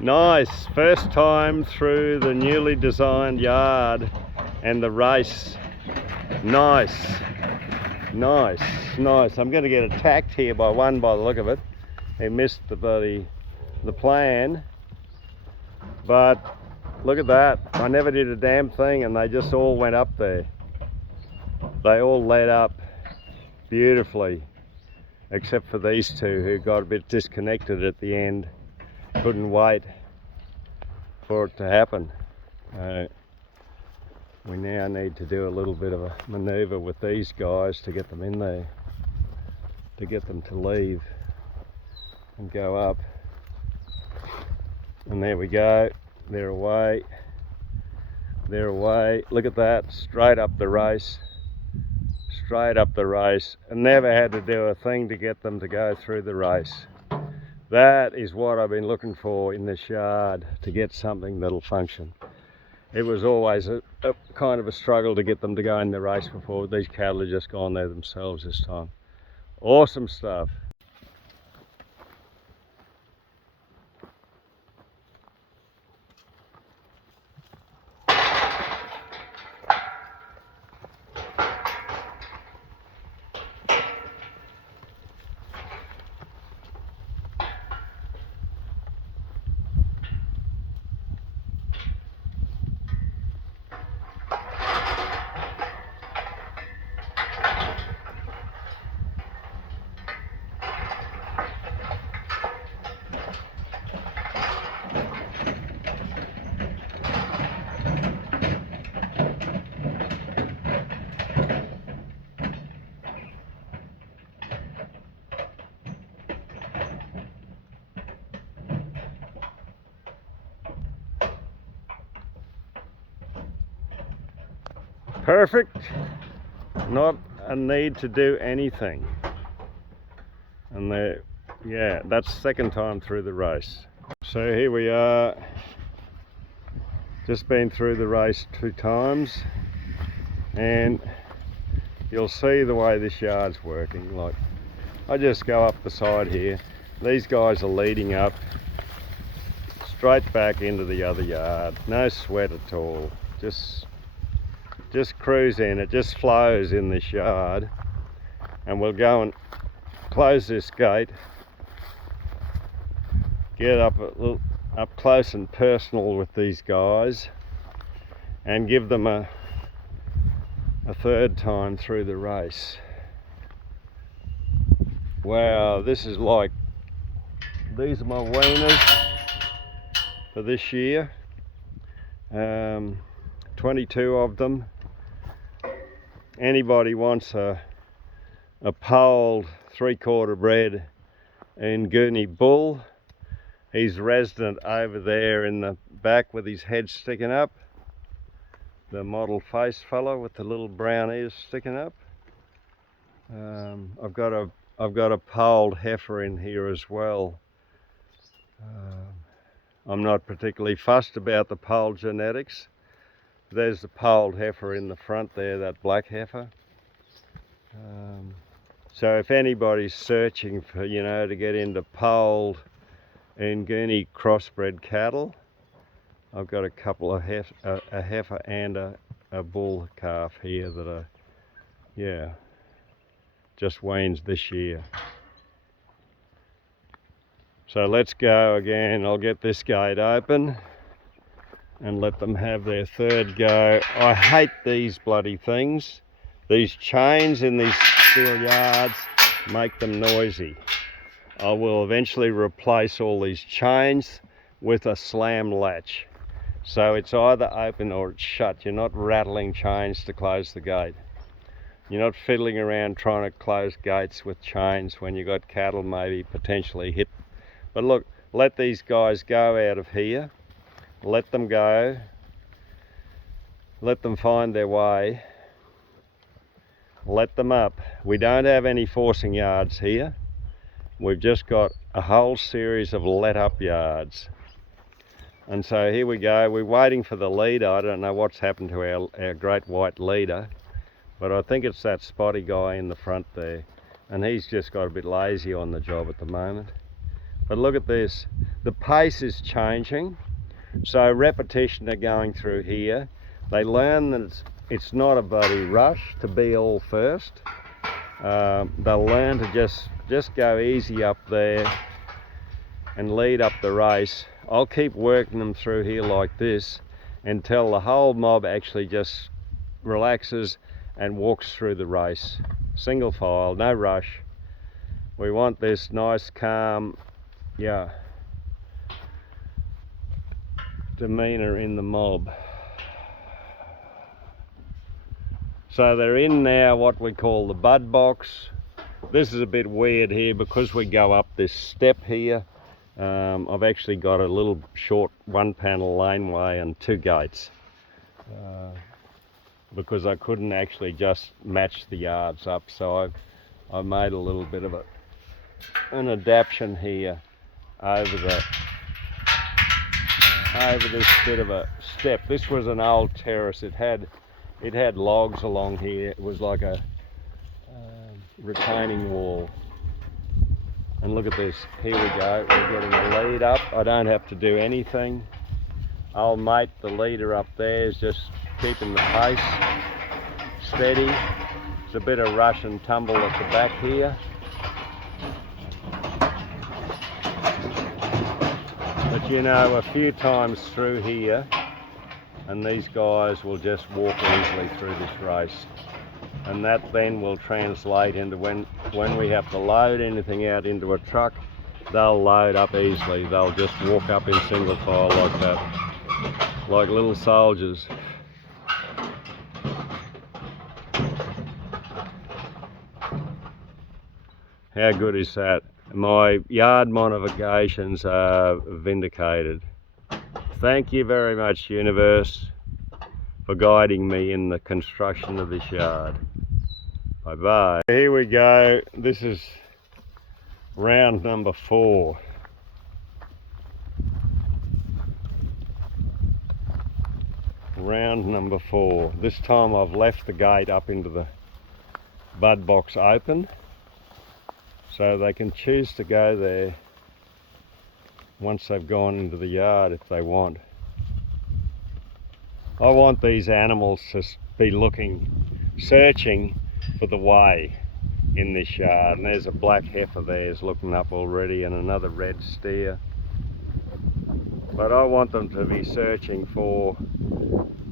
Nice, first time through the newly designed yard and the race. Nice. I'm going to get attacked here by one by the look of it. He missed the plan, but look at that. I never did a damn thing and they just all went up there. They all led up beautifully, except for these two who got a bit disconnected at the end. Couldn't wait for it to happen. We now need to do a little bit of a manoeuvre with these guys to get them in there, to get them to leave and go up. And there we go, they're away. Look at that, straight up the race. I never had to do a thing to get them to go through the race. That is what I've been looking for in this yard, to get something that'll function. It was always a kind of a struggle to get them to go in the race before. These cattle have just gone there themselves this time. Awesome stuff. Perfect, not a need to do anything. And there, yeah, that's second time through the race. So here we are, just been through the race 2 times, and you'll see the way this yard's working. Like, I just go up the side here, these guys are leading up straight back into the other yard, no sweat at all, just cruise in. It just flows in this yard, and we'll go and close this gate, get up close and personal with these guys, and give them a third time through the race. Wow, this is like, these are my weaners for this year. 22 of them. Anybody wants a polled 3/4 bred Nguni bull, he's resident over there in the back with his head sticking up, the model face fellow with the little brown ears sticking up. I've got a polled heifer in here as well. I'm not particularly fussed about the polled genetics. There's the polled heifer in the front there, that black heifer. So if anybody's searching for, to get into polled Nguni crossbred cattle, I've got a couple of a heifer and a bull calf here that are, just weaned this year. So let's go again. I'll get this gate open and let them have their third go. I hate these bloody things. These chains in these steel yards make them noisy. I will eventually replace all these chains with a slam latch. So it's either open or it's shut. You're not rattling chains to close the gate. You're not fiddling around trying to close gates with chains when you've got cattle maybe potentially hit. But look, let these guys go out of here. Let them go, let them find their way, let them up. We don't have any forcing yards here. We've just got a whole series of let up yards. And so here we go, we're waiting for the leader. I don't know what's happened to our great white leader, but I think it's that spotty guy in the front there. And he's just got a bit lazy on the job at the moment. But look at this. the pace is changing. So repetition are going through here. They learn that it's not a bloody rush to be all first. They'll learn to just go easy up there and lead up the race. I'll keep working them through here like this until the whole mob actually just relaxes and walks through the race. Single file, no rush. We want this nice, calm, demeanor in the mob. So they're in now what we call the bud box. This is a bit weird here because we go up this step here. I've actually got a little short one panel laneway and 2 gates because I couldn't actually just match the yards up, so I made a little bit of an adaptation here over this bit of a step. This was an old terrace. It had logs along here. It was like a retaining wall. And look at this, here we go, we're getting a lead up. I don't have to do anything. Old mate, the leader up there, is just keeping the pace steady. There's a bit of rush and tumble at the back here. But you know, a few times through here, and these guys will just walk easily through this race. And that then will translate into when we have to load anything out into a truck, they'll load up easily. They'll just walk up in single file like that, like little soldiers. How good is that? My yard modifications are vindicated. Thank you very much, universe, for guiding me in the construction of this yard. Bye bye. Here we go. This is round number 4. Round number 4. This time I've left the gate up into the bud box open, so they can choose to go there once they've gone into the yard if they want. I want these animals to be searching for the way in this yard. And there's a black heifer there is looking up already, and another red steer. But I want them to be searching for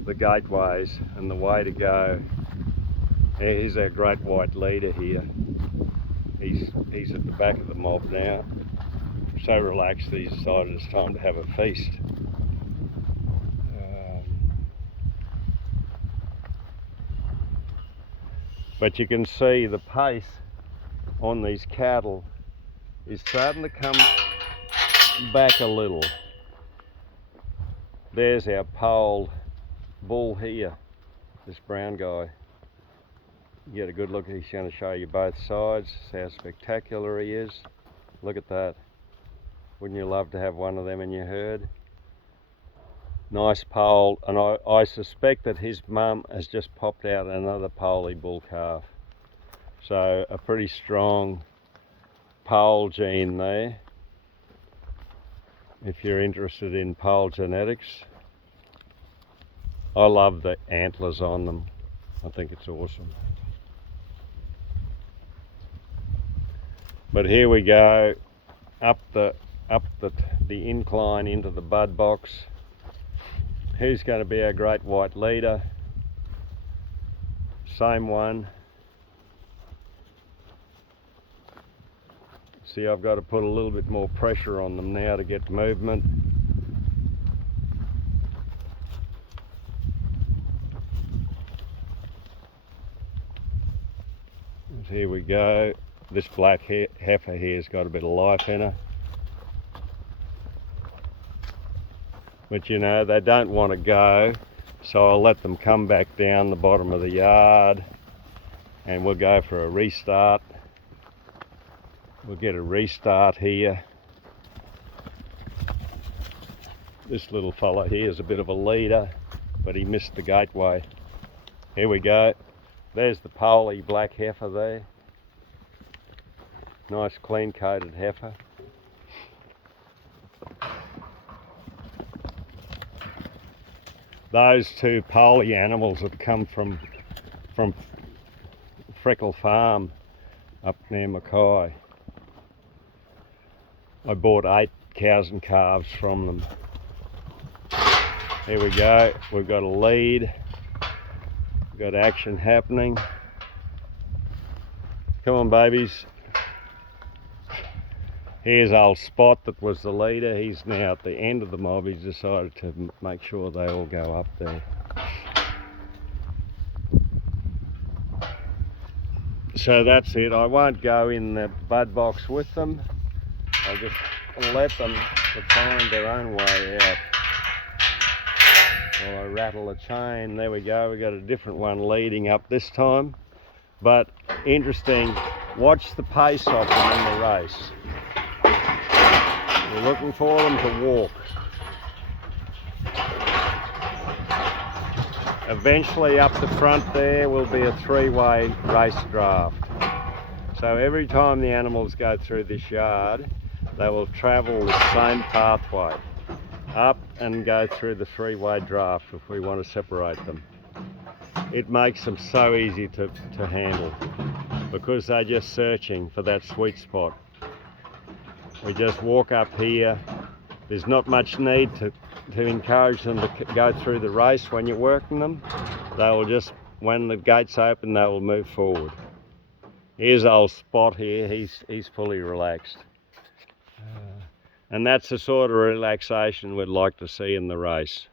the gateways and the way to go. Here's our great white leader here. He's at the back of the mob now. So relaxed he's decided it's time to have a feast. But you can see the pace on these cattle is starting to come back a little. There's our polled bull here, this brown guy. You get a good look, he's going to show you both sides, how spectacular he is. Look at that. Wouldn't you love to have one of them in your herd? Nice pole, and I suspect that his mum has just popped out another poley bull calf. So a pretty strong pole gene there, if you're interested in pole genetics. I love the antlers on them. I think it's awesome. But here we go, up the incline into the bud box. Who's going to be our great white leader? Same one. See, I've got to put a little bit more pressure on them now to get movement. And here we go. This black heifer here's got a bit of life in her. But you know, they don't want to go, so I'll let them come back down the bottom of the yard and we'll go for a restart. We'll get a restart here. This little fella here is a bit of a leader, but he missed the gateway. Here we go. There's the poley black heifer there. Nice clean coated heifer. those two poly animals that come from Freckle Farm up near Mackay. I bought 8 cows and calves from them. Here we go, we've got a lead, we've got action happening. Come on babies. Here's old Spot that was the leader. He's now at the end of the mob. He's decided to make sure they all go up there. So that's it. I won't go in the bud box with them. I'll just let them find their own way out. While I rattle the chain. There we go. We got a different one leading up this time. But interesting, watch the pace of them in the race. We're looking for them to walk. Eventually up the front there will be a 3-way race draft. So every time the animals go through this yard, they will travel the same pathway up and go through the 3-way draft if we want to separate them. It makes them so easy to handle because they're just searching for that sweet spot. We just walk up here. There's not much need to encourage them to go through the race when you're working them. They will just, when the gates open, they will move forward. Here's old Spot here, he's fully relaxed. And that's the sort of relaxation we'd like to see in the race.